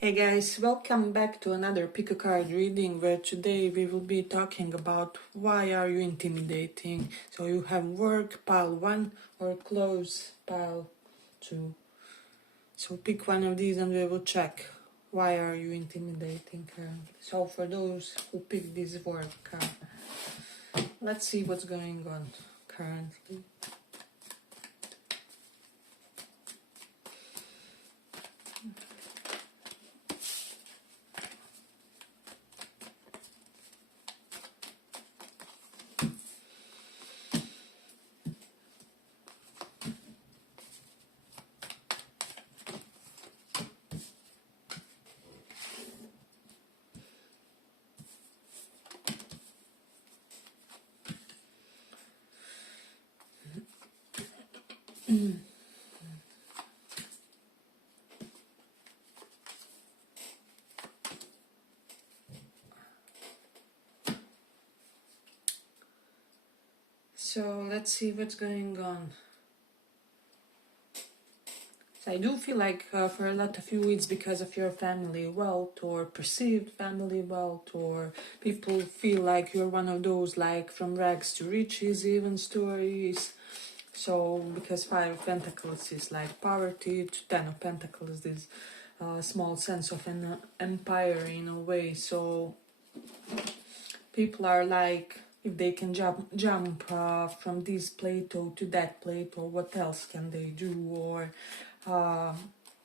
Hey guys, welcome back to another pick a card reading where today we will be talking about why are you intimidating. So you have work pile 1 or clothes pile 2. So pick one of these and we will check why are you intimidating currently. So for those who pick this work card, let's see what's going on currently. So let's see what's going on. So I do feel like for a lot of you it's because of your family wealth or perceived family wealth, or people feel like you're one of those like from rags to riches even stories. So because 5 of Pentacles is like poverty, to 10 of Pentacles is small sense of an empire in a way. So people are like, if they can jump from this plateau to that plateau, what else can they do? Or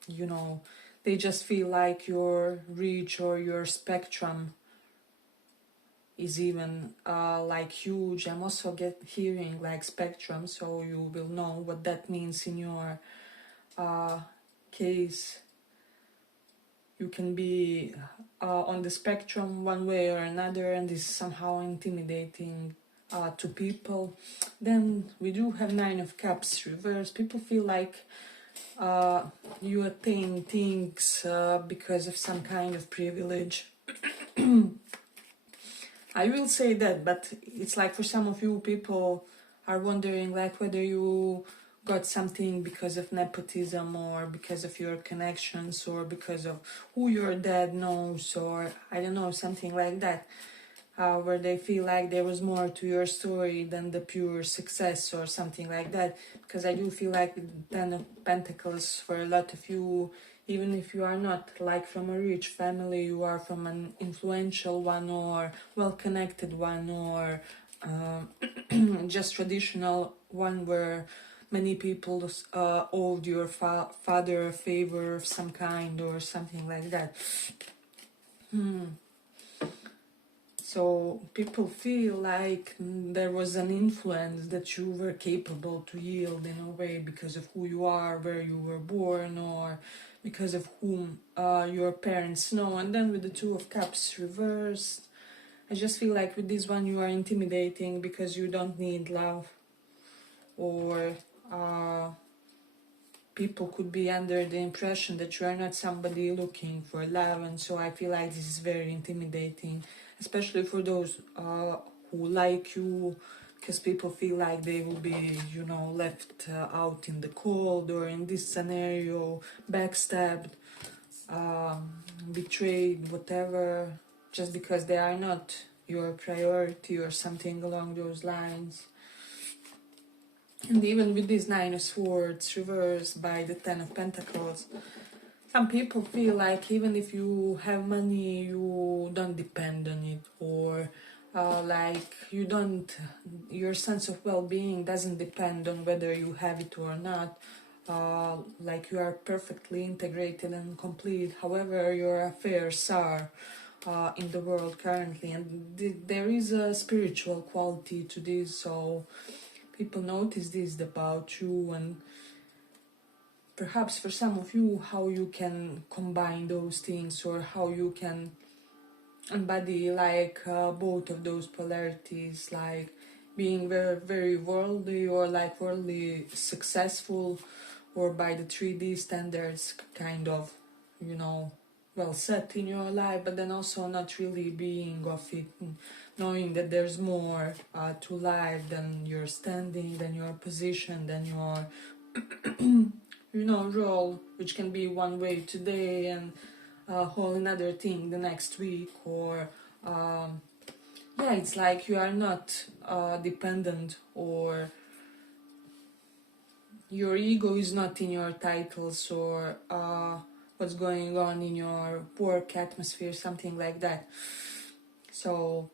you know, they just feel like your reach or your spectrum is even like huge. I'm also hearing like spectrum, so you will know what that means in your case. You can be on the spectrum one way or another, and this is somehow intimidating to people. Then we do have 9 of Cups reverse. People feel like you attain things because of some kind of privilege. I will say that, but it's like for some of you, people are wondering like whether you got something because of nepotism or because of your connections or because of who your dad knows, or I don't know, something like that, where they feel like there was more to your story than the pure success or something like that. Because I do feel like the 10 of Pentacles for a lot of you, even if you are not like from a rich family, you are from an influential one or well-connected one, or just traditional one where many people owed your father a favor of some kind or something like that. So people feel like there was an influence that you were capable to yield in a way because of who you are, where you were born, or because of whom your parents know. And then with the 2 of Cups reversed, I just feel like with this one you are intimidating because you don't need love, or people could be under the impression that you are not somebody looking for love. And so I feel like this is very intimidating, especially for those who like you, because people feel like they will be, you know, left out in the cold, or in this scenario, backstabbed, betrayed, whatever, just because they are not your priority or something along those lines. And even with this 9 of Swords reversed by the 10 of Pentacles, some people feel like even if you have money, you don't depend on it, or like you don't, your sense of well-being doesn't depend on whether you have it or not. Like you are perfectly integrated and complete, however your affairs are in the world currently. And there is a spiritual quality to this, so people notice this about you, and perhaps for some of you, how you can combine those things, or how you can embody like both of those polarities, like being very, very worldly, or like worldly successful, or by the 3D standards kind of, you know, well set in your life, but then also not really being of it, knowing that there's more to life than your standing, than your position, than your you know, role, which can be one way today and a whole another thing the next week, or yeah, it's like you are not dependent, or your ego is not in your titles, or what's going on in your work atmosphere, something like that. So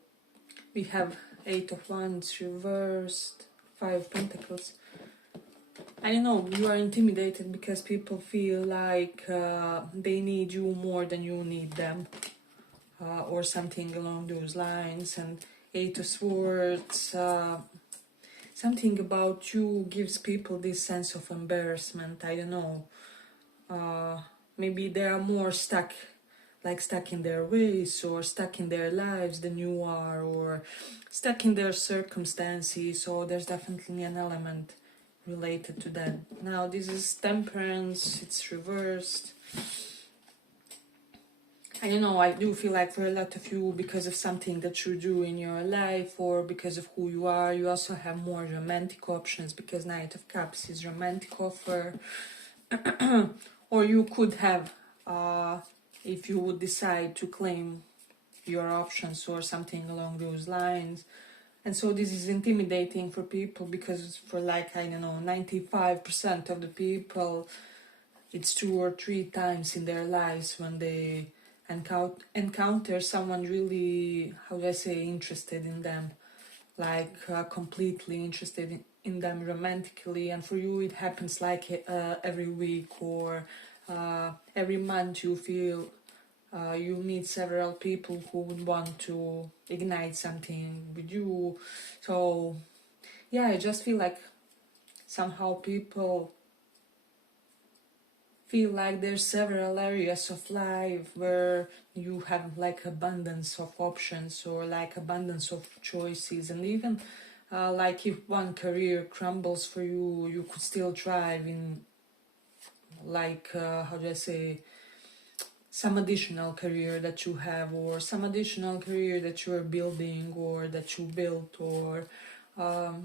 we have 8 of Wands reversed, 5 of Pentacles. I don't know, you are intimidated because people feel like they need you more than you need them, or something along those lines. And 8 of Swords, something about you gives people this sense of embarrassment. I don't know, maybe they are more stuck in their ways, or stuck in their lives than you are, or stuck in their circumstances. So there's definitely an element related to that. Now this is Temperance, it's reversed. I don't know, I do feel like for a lot of you, because of something that you do in your life, or because of who you are, you also have more romantic options, because Knight of Cups is romantic offer. Or you could have, if you would decide to claim your options or something along those lines. And so this is intimidating for people, because for like, I don't know, 95% of the people, it's 2 or 3 times in their lives when they encounter someone really, how do I say, interested in them, like completely interested in them romantically. And for you it happens like every week, or every month you feel you meet several people who would want to ignite something with you. So yeah, I just feel like somehow people feel like there's several areas of life where you have like abundance of options, or like abundance of choices. And even like if one career crumbles for you, you could still thrive in like how do I say, some additional career that you have, or some additional career that you're building, or that you built, or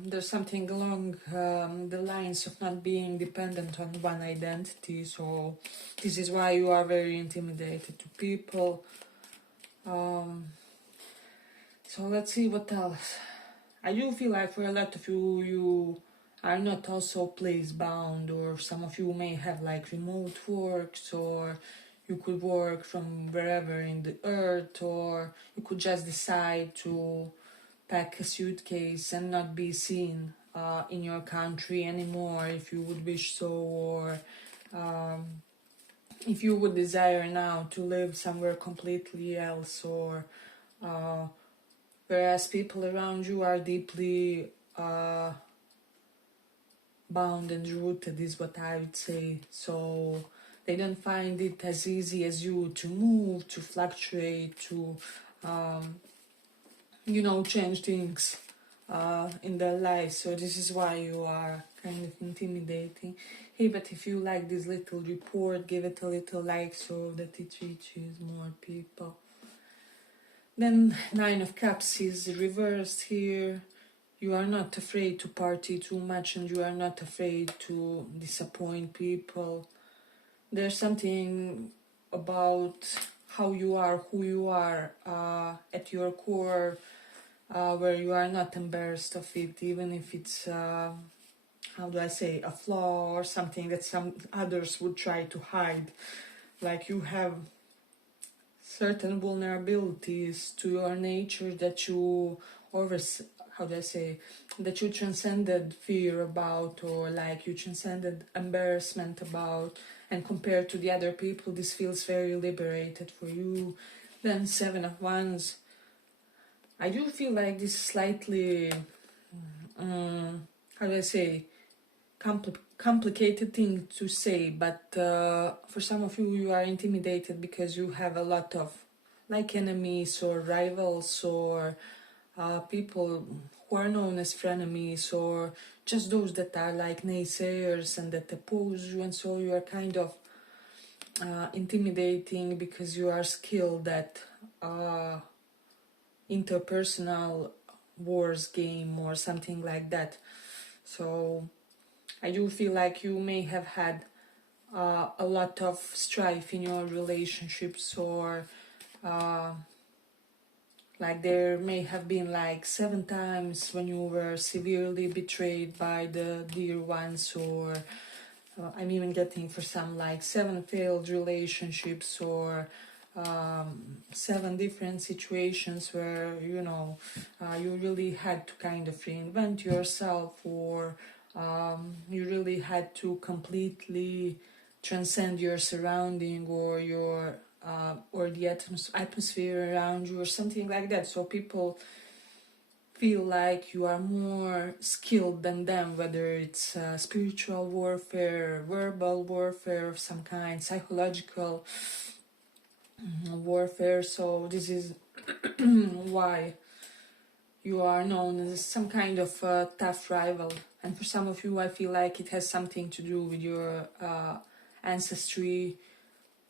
there's something along the lines of not being dependent on one identity. So this is why you are very intimidated to people. So let's see what else. I do feel like for a lot of you, you are not also place bound, or some of you may have like remote works, or you could work from wherever in the earth, or you could just decide to pack a suitcase and not be seen in your country anymore if you would wish so, or if you would desire now to live somewhere completely else, or whereas people around you are deeply bound and rooted, is what I would say. So they don't find it as easy as you to move, to fluctuate, to change things in their lives. So this is why you are kind of intimidating. Hey, but if you like this little report, give it a little like so that it reaches more people. Then 9 of Cups is reversed here. You are not afraid to party too much, and you are not afraid to disappoint people. There's something about how you are, who you are at your core, where you are not embarrassed of it, even if it's, how do I say, a flaw or something that some others would try to hide. Like you have certain vulnerabilities to your nature that you always, how do I say, that you transcended fear about, or like you transcended embarrassment about, and compared to the other people, this feels very liberated for you. Then 7 of Wands. I do feel like this is slightly, how do I say, complicated thing to say, but for some of you, you are intimidated because you have a lot of like enemies or rivals, or people who are known as frenemies, or just those that are like naysayers and that oppose you. And so you are kind of intimidating because you are skilled at interpersonal wars game or something like that. So I do feel like you may have had a lot of strife in your relationships, or like there may have been like 7 times when you were severely betrayed by the dear ones, or I'm even getting for some like 7 failed relationships, or 7 different situations where, you know, you really had to kind of reinvent yourself, or you really had to completely transcend your surrounding, or your or the atmosphere around you, or something like that. So people feel like you are more skilled than them, whether it's spiritual warfare, verbal warfare of some kind, psychological warfare. So this is why you are known as some kind of tough rival. And for some of you, I feel like it has something to do with your ancestry.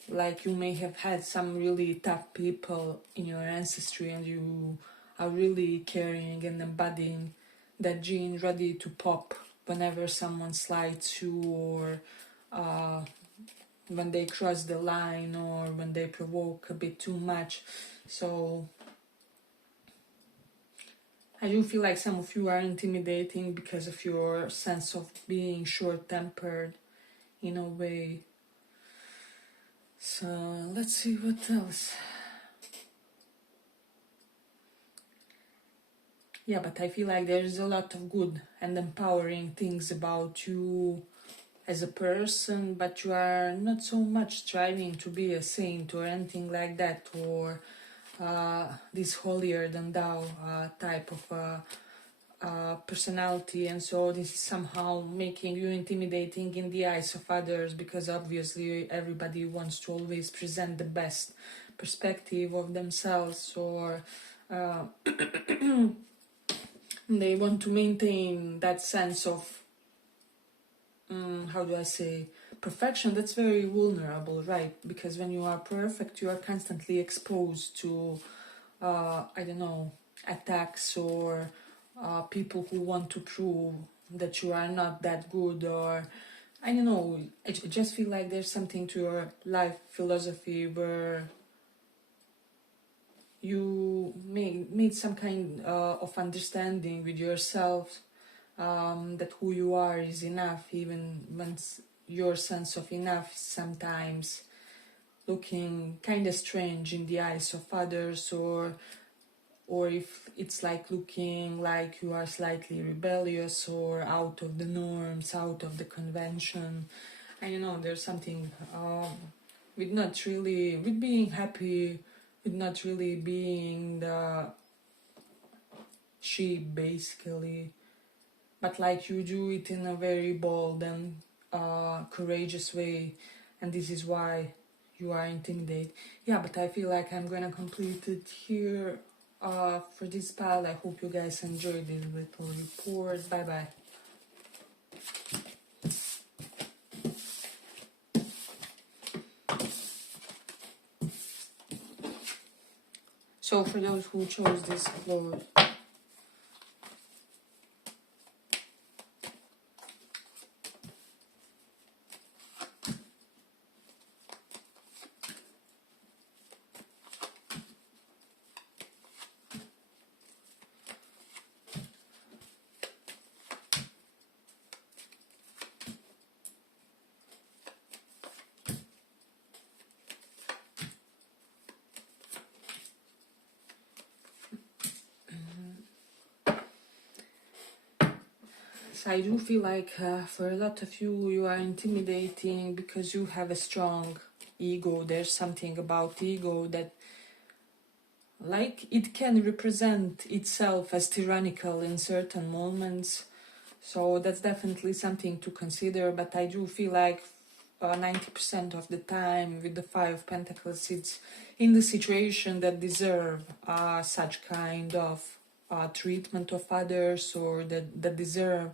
Like you may have had some really tough people in your ancestry, and you are really carrying and embodying that gene, ready to pop whenever someone slights you, or when they cross the line, or when they provoke a bit too much. So I do feel like some of you are intimidating because of your sense of being short-tempered in a way. So let's see what else. Yeah, but I feel like there's a lot of good and empowering things about you as a person, but you are not so much striving to be a saint or anything like that, or this holier than thou type of personality. And so this is somehow making you intimidating in the eyes of others, because obviously everybody wants to always present the best perspective of themselves, or they want to maintain that sense of how do I say, perfection. That's very vulnerable, right? Because when you are perfect, you are constantly exposed to I don't know, attacks, or people who want to prove that you are not that good, or I don't know. I just feel like there's something to your life philosophy where you made some kind of understanding with yourself, that who you are is enough, even when your sense of enough is sometimes looking kind of strange in the eyes of others, or if it's like looking like you are slightly rebellious, or out of the norms, out of the convention. And you know, there's something with not really, with being happy, with not really being the sheep basically, but like you do it in a very bold and courageous way, and this is why you are intimidated. Yeah, but I feel like I'm gonna complete it here for this pile. I hope you guys enjoyed this little report. Bye bye. So for those who chose this clothes, so I do feel like for a lot of you, you are intimidating because you have a strong ego. There's something about ego that, like, it can represent itself as tyrannical in certain moments. So that's definitely something to consider. But I do feel like 90% of the time with the Five of Pentacles, it's in the situation that deserve such kind of treatment of others, or that deserve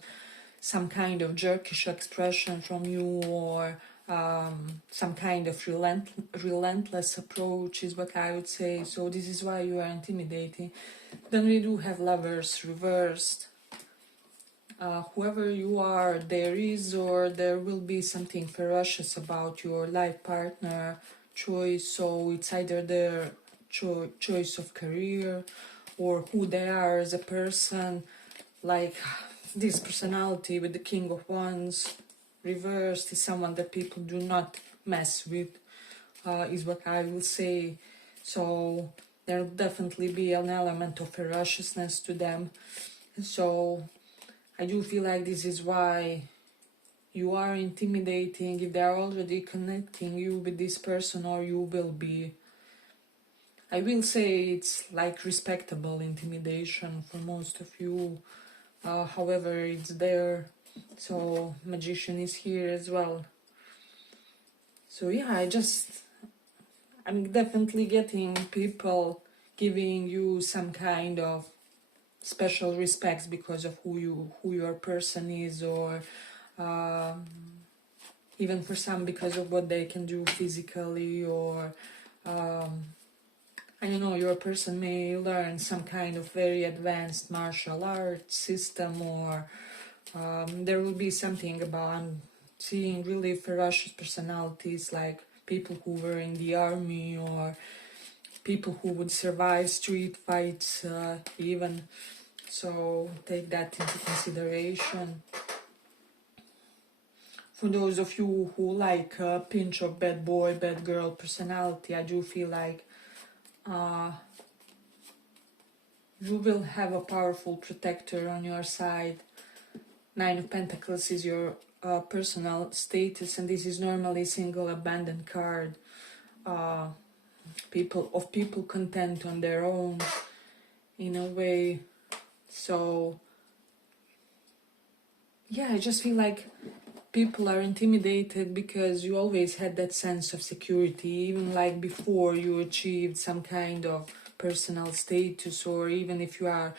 some kind of jerkish expression from you, or some kind of relentless approach is what I would say. So this is why you are intimidating. Then we do have Lovers reversed. whoever you are, there is or there will be something ferocious about your life partner choice. So it's either their choice of career or who they are as a person. Like this personality with the King of Wands reversed is someone that people do not mess with, is what I will say. So there will definitely be an element of ferociousness to them. So I do feel like this is why you are intimidating. If they are already connecting you with this person, or you will be, I will say it's like respectable intimidation for most of you. However, it's there. So Magician is here as well. So yeah, I'm definitely getting people giving you some kind of special respects because of who your person is, or even for some because of what they can do physically, or I don't know, your person may learn some kind of very advanced martial arts system, or there will be something about, I'm seeing really ferocious personalities, like people who were in the army, or people who would survive street fights even. So take that into consideration. For those of you who like a pinch of bad boy, bad girl personality, I do feel like you will have a powerful protector on your side. Nine of Pentacles is your personal status, and this is normally single abandoned card. People content on their own, in a way. So yeah, I just feel like people are intimidated because you always had that sense of security, even like before you achieved some kind of personal status, or even if you are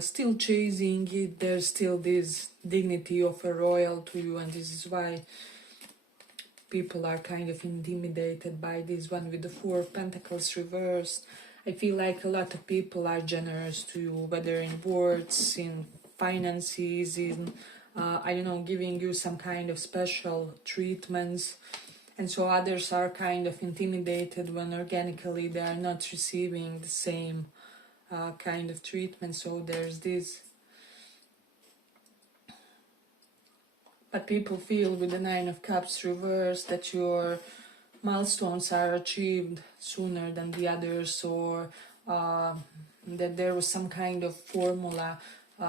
still chasing it, there's still this dignity of a royal to you, and this is why people are kind of intimidated by this one with the Four of Pentacles reversed. I feel like a lot of people are generous to you, whether in words, in finances, in I don't know, giving you some kind of special treatments. And so others are kind of intimidated when organically they are not receiving the same kind of treatment. So there's this. But people feel with the Nine of Cups reversed that your milestones are achieved sooner than the others, or that there was some kind of formula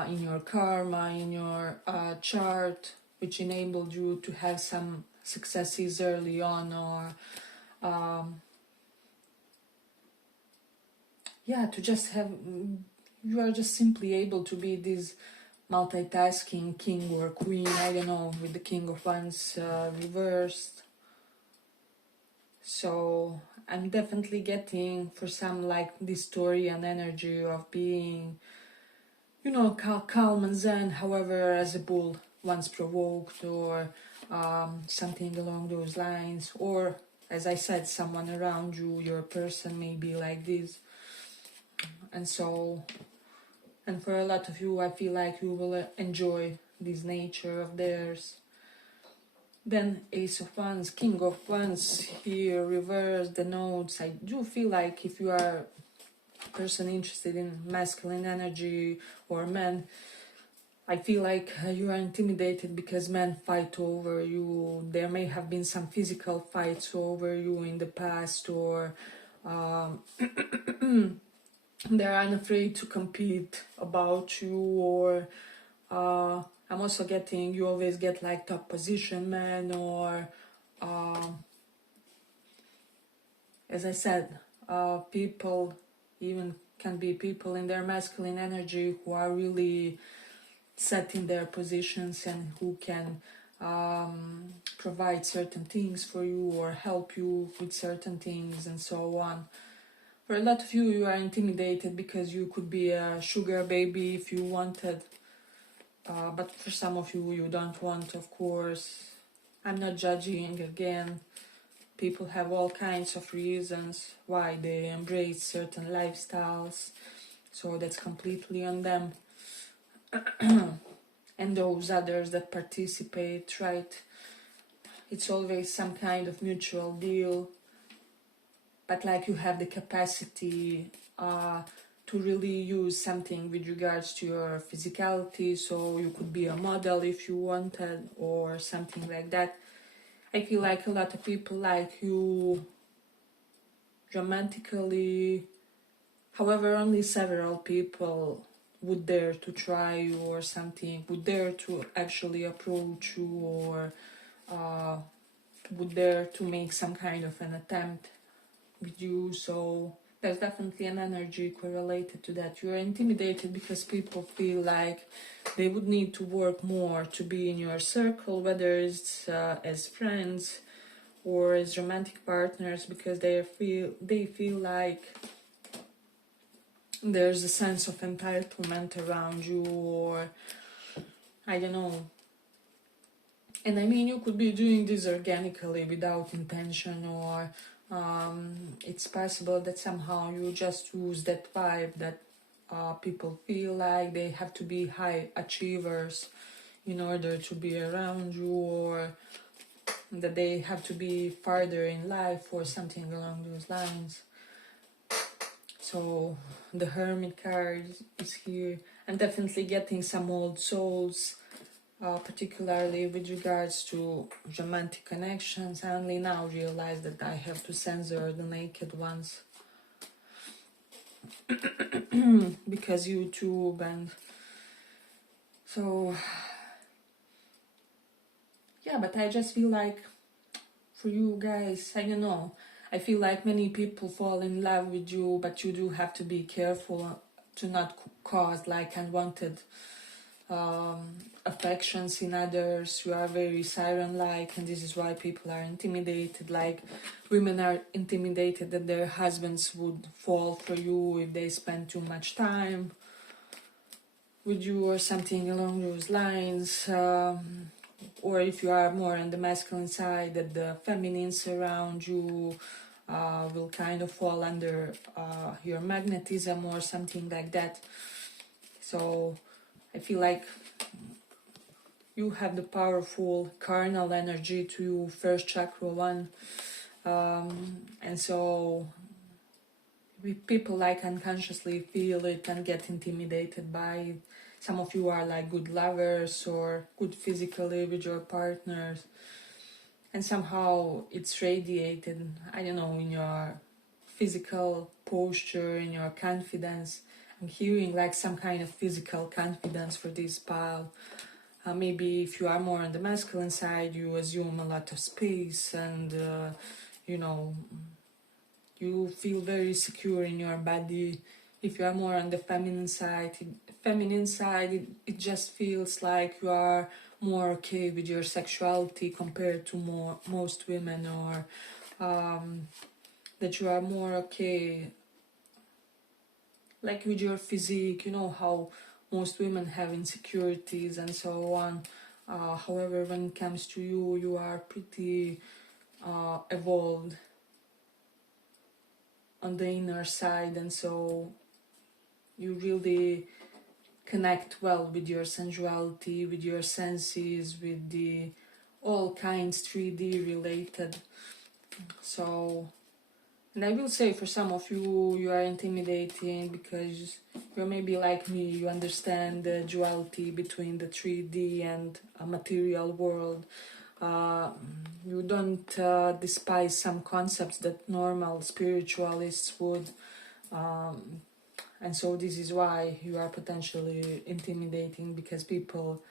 in your karma, in your chart, which enabled you to have some successes early on, or to just have, you are just simply able to be this multitasking king or queen, I don't know, with the King of Wands reversed. So I'm definitely getting for some like this story and energy of being, you know, calm and zen, however, as a bull once provoked, or something along those lines. Or, as I said, someone around you, your person may be like this. And so, and for a lot of you, I feel like you will enjoy this nature of theirs. Then Ace of Wands, King of Wands here, reverse the notes. I do feel like if you are a person interested in masculine energy or men, I feel like you are intimidated because men fight over you. There may have been some physical fights over you in the past, or they're unafraid to compete about you, or I'm also getting, you always get like top position men, or as I said, people, even can be people in their masculine energy who are really set in their positions and who can provide certain things for you or help you with certain things and so on. For a lot of you, you are intimidated because you could be a sugar baby if you wanted. But for some of you, you don't want, of course. I'm not judging, again. People have all kinds of reasons why they embrace certain lifestyles. So that's completely on them. and those others that participate, right? It's always some kind of mutual deal, but like you have the capacity to really use something with regards to your physicality, so you could be a model if you wanted or something like that. I feel like a lot of people like you romantically, however only several people would dare to try you or something, would dare to actually approach you, or would dare to make some kind of an attempt with you. So there's definitely an energy correlated to that. You're intimidated because people feel like they would need to work more to be in your circle, whether it's as friends or as romantic partners, because they feel like there's a sense of entitlement around you, or I don't know. And I mean, you could be doing this organically without intention, or it's possible that somehow you just use that vibe that people feel like they have to be high achievers in order to be around you, or that they have to be farther in life or something along those lines. So the Hermit card is here. I'm definitely getting some old souls, particularly with regards to romantic connections. I only now realize that I have to censor the naked ones because YouTube, and so yeah, but I just feel like for you guys, I don't know, I feel like many people fall in love with you, but you do have to be careful to not cause like unwanted affections in others. You are very siren-like, and this is why people are intimidated. Like women are intimidated that their husbands would fall for you if they spend too much time with you or something along those lines. Or if you are more on the masculine side, that the feminines around you will kind of fall under your magnetism or something like that. So I feel like you have the powerful carnal energy to you, first chakra one, and so people like unconsciously feel it and get intimidated by it. Some of you are like good lovers or good physically with your partners, and somehow it's radiated, I don't know, in your physical posture, in your confidence. I'm hearing like some kind of physical confidence for this pile. Maybe if you are more on the masculine side, you assume a lot of space, and you know, you feel very secure in your body. If you are more on the feminine side, it just feels like you are more okay with your sexuality compared to most women, or that you are more okay like with your physique. You know how most women have insecurities and so on. However, when it comes to you, you are pretty evolved on the inner side, and so you really connect well with your sensuality, with your senses, with the all kinds 3D related. So, and I will say for some of you, you are intimidating because you're maybe like me, you understand the duality between the 3D and a material world. You don't despise some concepts that normal spiritualists would, and so this is why you are potentially intimidating, because people,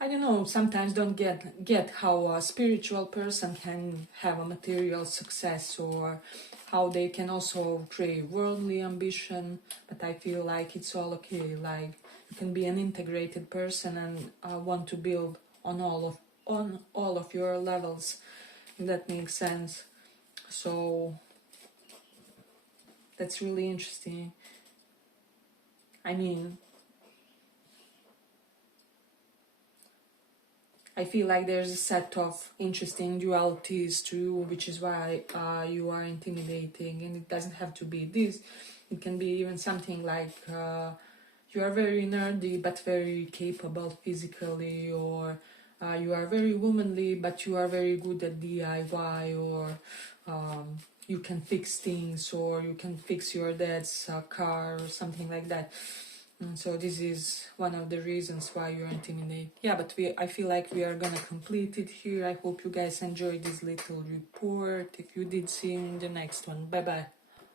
I don't know, sometimes don't get how a spiritual person can have a material success, or how they can also create worldly ambition. But I feel like it's all okay. Like you can be an integrated person and want to build on all of your levels, if that makes sense. So that's really interesting. I mean, I feel like there's a set of interesting dualities to you, which is why you are intimidating. And it doesn't have to be this. It can be even something like you are very nerdy but very capable physically, or you are very womanly but you are very good at DIY, or you can fix things, or you can fix your dad's car or something like that. And so this is one of the reasons why you're intimidated. Yeah, but I feel like we are gonna complete it here. I hope you guys enjoyed this little report. If you did, see you in the next one. Bye bye.